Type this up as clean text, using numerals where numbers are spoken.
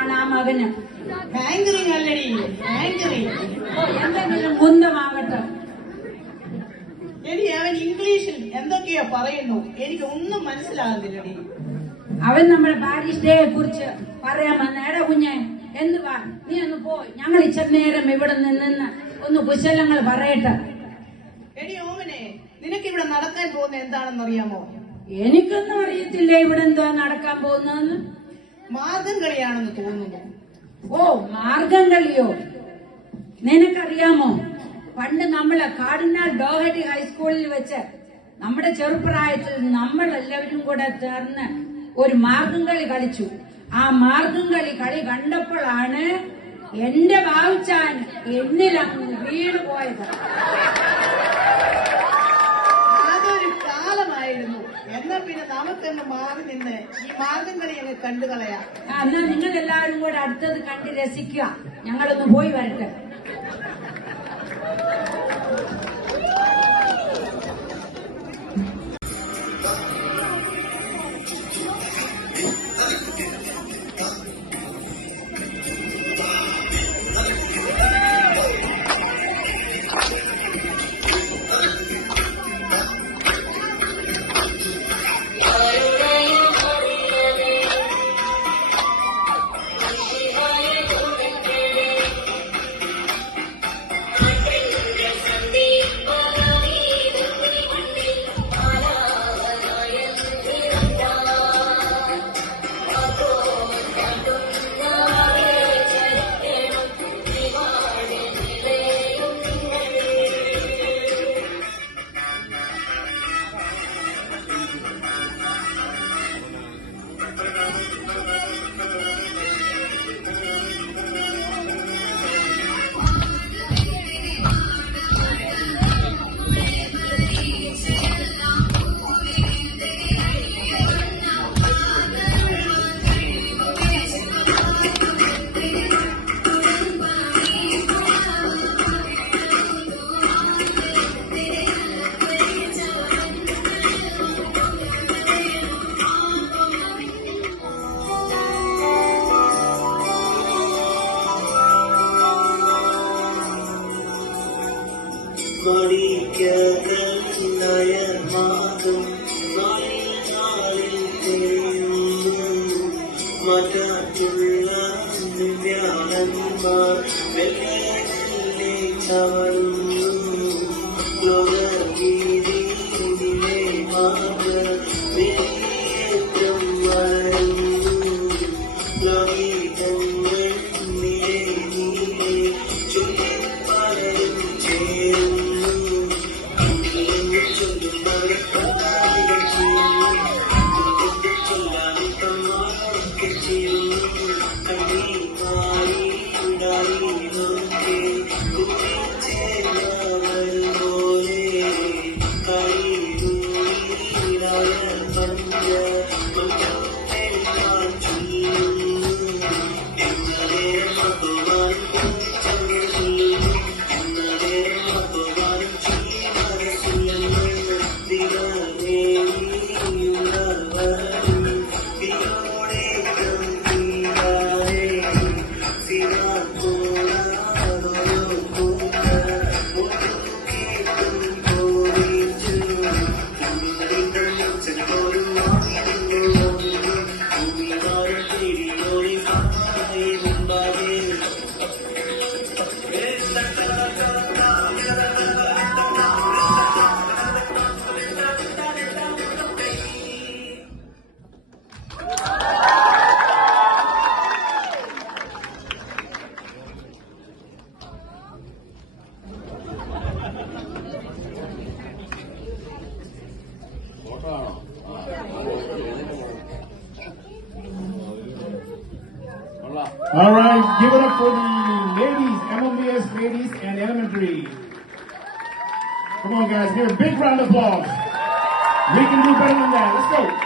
ആണ് ആ മകന്. ഹാങ്കറിങ് അല്ലടി, ഹാങ്കറിങ്. എന്തെങ്കിലും കുന്തമാകട്ടെ. എടി അവൻ ഇംഗ്ലീഷിൽ എന്തൊക്കെയോ പറയുന്നു, എനിക്ക് ഒന്നും മനസ്സിലാകുന്നില്ലടി. അവൻ നമ്മുടെ പാരീഷ് ഡേയെ കുറിച്ച് പറയാൻ വന്ന. എടാ കുഞ്ഞെ എന്തുവാ, നീ ഒന്ന് പോയി, ഞങ്ങൾ ഇച്ചിരി നേരം ഇവിടെ നിന്ന് ഒന്ന് കുശലങ്ങൾ പറയട്ടെ. എടി ഓമനെ, നിനക്ക് ഇവിടെ നടക്കാൻ പോകുന്ന എന്താണെന്ന് അറിയാമോ? എനിക്കൊന്നും അറിയത്തില്ല ഇവിടെ എന്താ നടക്കാൻ പോകുന്നതെന്ന്. മാർഗം കളിയാണെന്ന് തോന്നുന്നു. ഓ, മാർഗം കളിയോ? നിനക്കറിയാമോ, പണ്ട് നമ്മള് കാർഡിനാൽ ഡോഹട്ടി ഹൈസ്കൂളിൽ വെച്ച് നമ്മുടെ ചെറുപ്രായത്തിൽ നമ്മളെല്ലാവരും കൂടെ ചേർന്ന് ഒരു മാർഗം കളി കളിച്ചു. ആ മാർഗം കളി കണ്ടപ്പോഴാണ് എന്റെ ബാവുച്ചാൻ എന്നിലങ്ങ് വീണ് പോയത്. അതൊരു കാലമായിരുന്നു. എന്നാൽ പിന്നെ നമുക്കെന്ന് മാറി നിന്ന് ഈ മാർഗം കളി അങ്ങ് കണ്ടു കളയാം. എന്നാ നിങ്ങൾ എല്ലാവരും കൂടെ അടുത്തത് കണ്ട് രസിക്കുക. ഞങ്ങളൊന്ന് പോയി വരട്ടെ. മറ്റുള്ള ദിവ്യാനന്മാർ വെള്ളി ചവറുന്നു ലോകഗീതിയിലെ മാർഗം വളരുന്നു ലോകിതങ്ങൾ നിലെ നീലെ ചൊല്ലി പലരും ചേരുന്നു ചൊല്ലും പലരും All right, give it up for the ladies, MLBS ladies and elementary. Come on, guys, give a big round of applause. We can do better than that. Let's go.